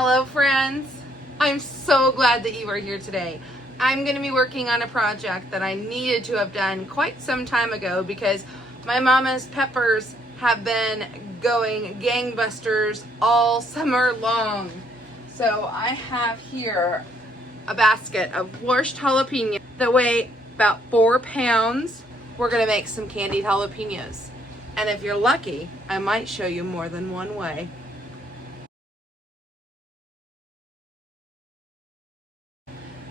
Hello friends, I'm so glad that you are here today. I'm going to be working on a project that I needed to have done quite some time ago because my mama's peppers have been going gangbusters all summer long. So I have here a basket of washed jalapenos that weigh about 4 pounds. We're going to make some candied jalapenos. And if you're lucky, I might show you more than one way.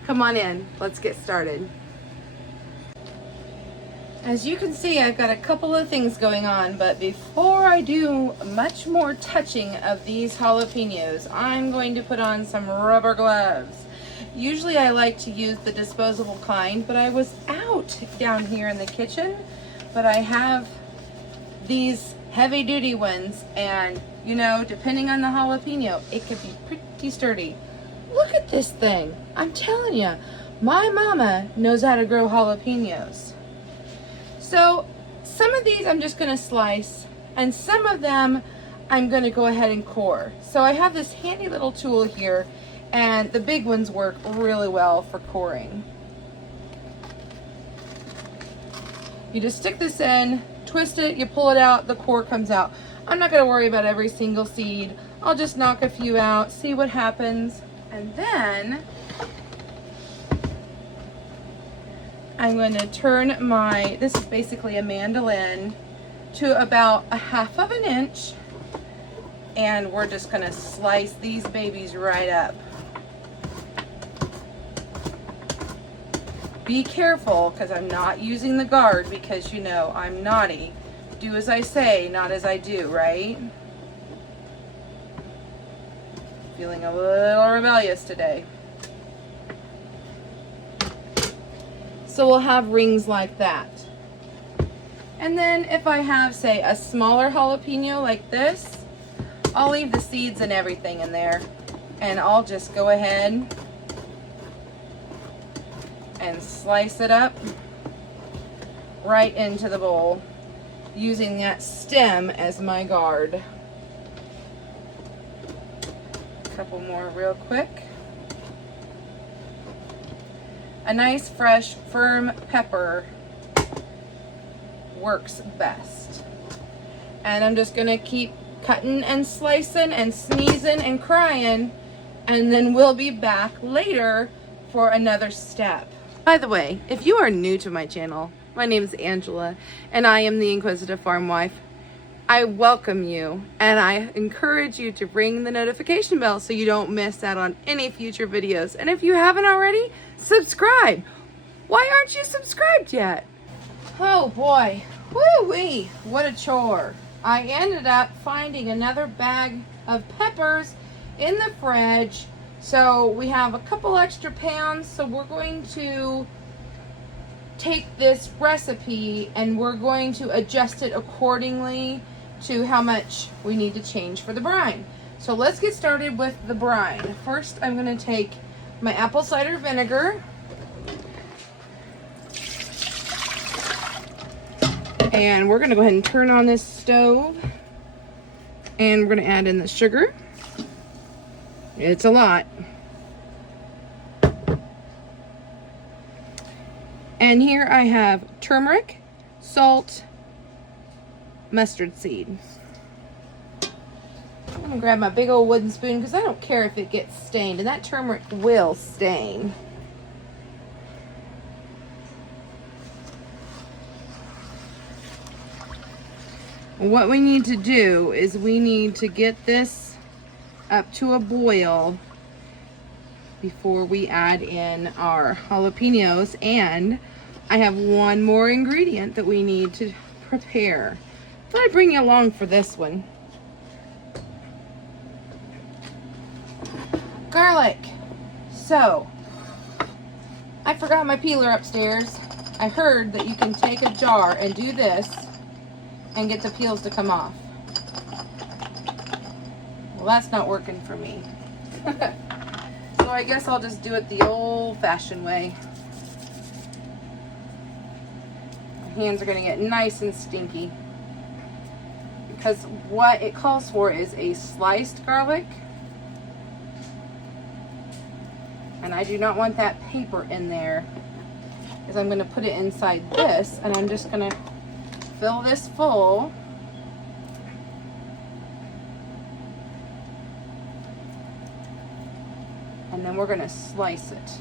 Come on in, let's get started. As you can see, I've got a couple of things going on, but before I do much more touching of these jalapenos, I'm going to put on some rubber gloves. Usually I like to use the disposable kind, but I was out down here in the kitchen, but I have these heavy duty ones, and you know, depending on the jalapeno, it could be pretty sturdy. Look at this thing. I'm telling you, my mama knows how to grow jalapenos. So some of these I'm just going to slice, and some of them I'm going to go ahead and core. So I have this handy little tool here, and the big ones work really well for coring. You just stick this in, twist it, you pull it out, the core comes out. I'm not going to worry about every single seed. I'll just knock a few out, see what happens. And then I'm going to turn my, this is basically a mandolin, to about 1/2 inch. And we're just going to slice these babies right up. Be careful, because I'm not using the guard, because you know I'm naughty. Do as I say, not as I do, right? Feeling a little rebellious today. So we'll have rings like that. And then if I have, say, a smaller jalapeno like this, I'll leave the seeds and everything in there. And I'll just go ahead and slice it up right into the bowl, using that stem as my guard. Couple more real quick. A nice fresh firm pepper works best. And I'm just gonna keep cutting and slicing and sneezing and crying, and then we'll be back later for another step. By the way, if you are new to my channel, my name is Angela and I am the Inquisitive Farm Wife. I welcome you, and I encourage you to ring the notification bell so you don't miss out on any future videos. And if you haven't already, subscribe. Why aren't you subscribed yet? Oh boy, woo-wee, what a chore. I ended up finding another bag of peppers in the fridge. So we have a couple extra pounds, so we're going to take this recipe and we're going to adjust it accordingly to how much we need to change for the brine. So let's get started with the brine. First, I'm going to take my apple cider vinegar and we're going to go ahead and turn on this stove, and we're going to add in the sugar. It's a lot. And here I have turmeric, salt, mustard seed. I'm gonna grab my big old wooden spoon because I don't care if it gets stained, and that turmeric will stain. What we need to do is we need to get this up to a boil before we add in our jalapenos, and I have one more ingredient that we need to prepare. Thought I'd bring you along for this one. Garlic. So, I forgot my peeler upstairs. I heard that you can take a jar and do this and get the peels to come off. Well, that's not working for me. So I guess I'll just do it the old-fashioned way. My hands are going to get nice and stinky, because what it calls for is a sliced garlic And I do not want that paper in there, because I'm going to put it inside this, and I'm just going to fill this full. And then we're going to slice it.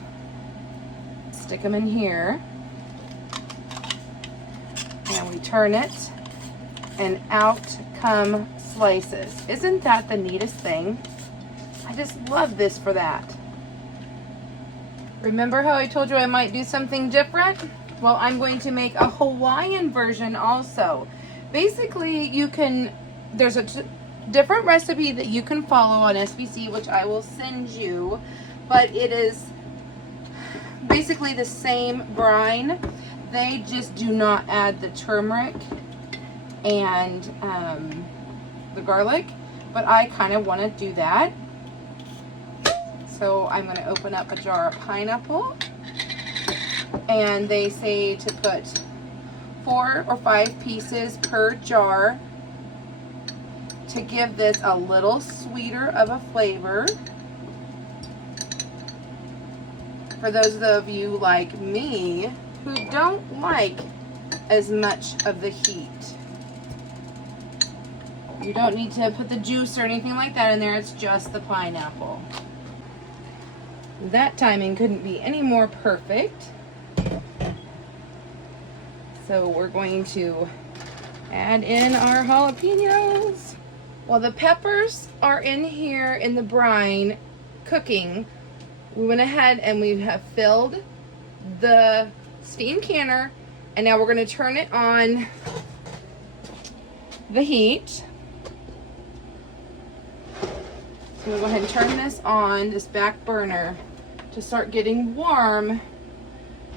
Stick them in here. And we turn it, and out come slices. Isn't that the neatest thing? I just love this for that. Remember how I told you I might do something different? Well, I'm going to make a Hawaiian version also. Basically, there's a different recipe that you can follow on SBC, which I will send you, but it is basically the same brine. They just do not add the turmeric and the garlic, but I kind of want to do that. So I'm going to open up a jar of pineapple, and they say to put 4 or 5 pieces per jar to give this a little sweeter of a flavor. For those of you like me who don't like as much of the heat. You don't need to put the juice or anything like that in there, it's just the pineapple. That timing couldn't be any more perfect. So we're going to add in our jalapenos. While the peppers are in here in the brine cooking, we went ahead and we have filled the steam canner, and now we're going to turn it on the heat. So we'll go ahead and turn this on, this back burner, to start getting warm,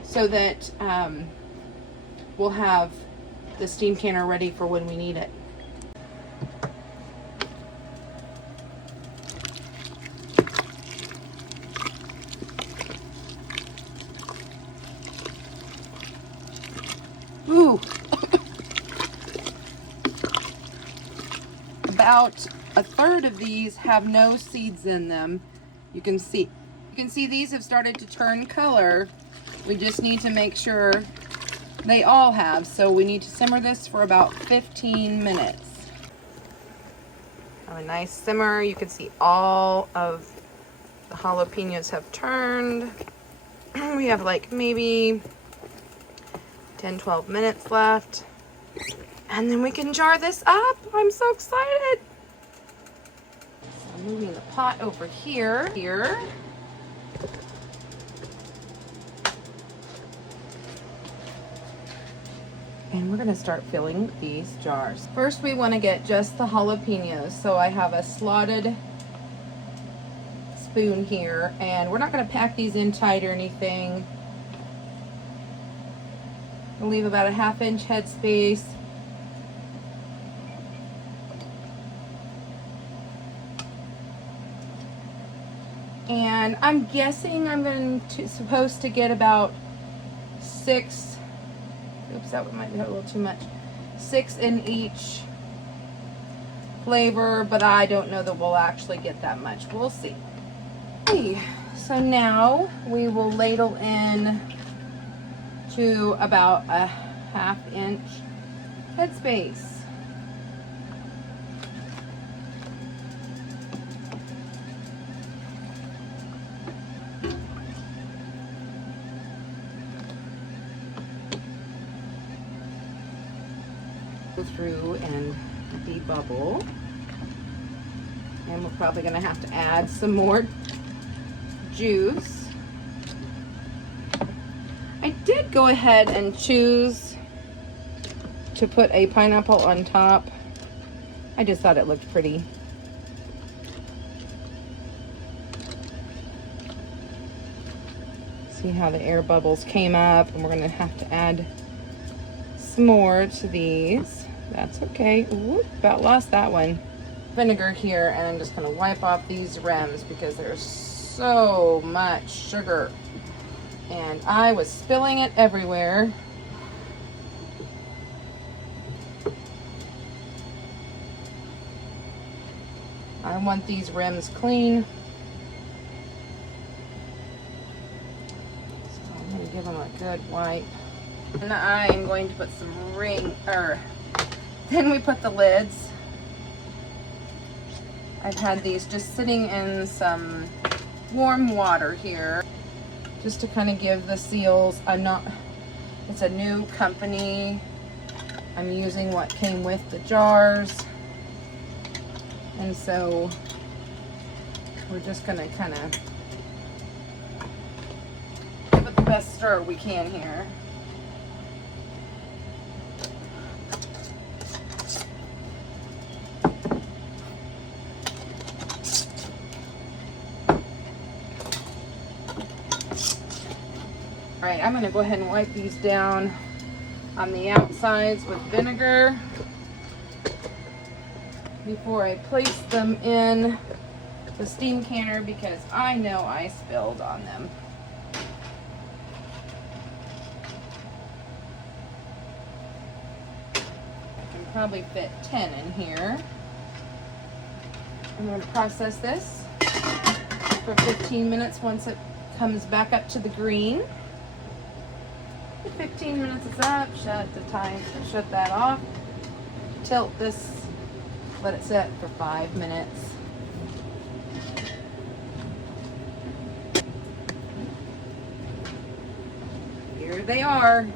so that we'll have the steam canner ready for when we need it. Ooh. About a third of these have no seeds in them. You can see these have started to turn color. We just need to make sure they all have. So we need to simmer this for about 15 minutes. Have a nice simmer. You can see all of the jalapenos have turned. We have like maybe 10-12 minutes left, and then we can jar this up. I'm so excited. So I'm moving the pot over here. And we're gonna start filling these jars. First, we wanna get just the jalapenos. So I have a slotted spoon here, and we're not gonna pack these in tight or anything. We'll leave about a 1/2 inch headspace. And I'm guessing I'm supposed to get about 6. Oops, that might be a little too much. 6 in each flavor, but I don't know that we'll actually get that much. We'll see. Okay, so now we will ladle in to about a 1/2 inch headspace. Go through and debubble, and we're probably going to have to add some more juice. I did go ahead and choose to put a pineapple on top. I just thought it looked pretty. See how the air bubbles came up, and we're going to have to add some more to these. That's okay. Ooh, about lost that one. Vinegar here, and I'm just going to wipe off these rims because there's so much sugar. And I was spilling it everywhere. I want these rims clean. good wipe. And I am going to put some then we put the lids. I've had these just sitting in some warm water here, just to kind of give the seals it's a new company. I'm using what came with the jars. And so we're just gonna kind of give it the best stir we can here. All right, I'm gonna go ahead and wipe these down on the outsides with vinegar before I place them in the steam canner, because I know I spilled on them. I can probably fit 10 in here. I'm going to process this for 15 minutes once it comes back up to the green. 15 minutes is up, shut that off. Tilt this, let it sit for 5 minutes. Here they are.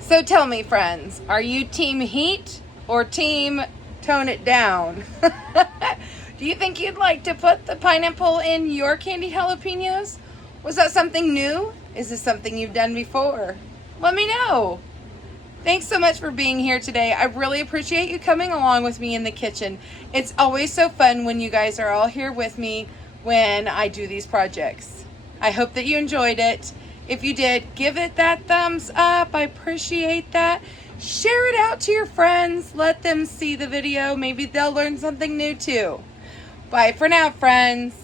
So tell me, friends, are you team heat or team tone it down? Do you think you'd like to put the pineapple in your candied jalapenos? Was that something new? Is this something you've done before? Let me know. Thanks so much for being here today. I really appreciate you coming along with me in the kitchen. It's always so fun when you guys are all here with me when I do these projects. I hope that you enjoyed it. If you did, give it that thumbs up. I appreciate that. Share it out to your friends. Let them see the video. Maybe they'll learn something new too. Bye for now, friends.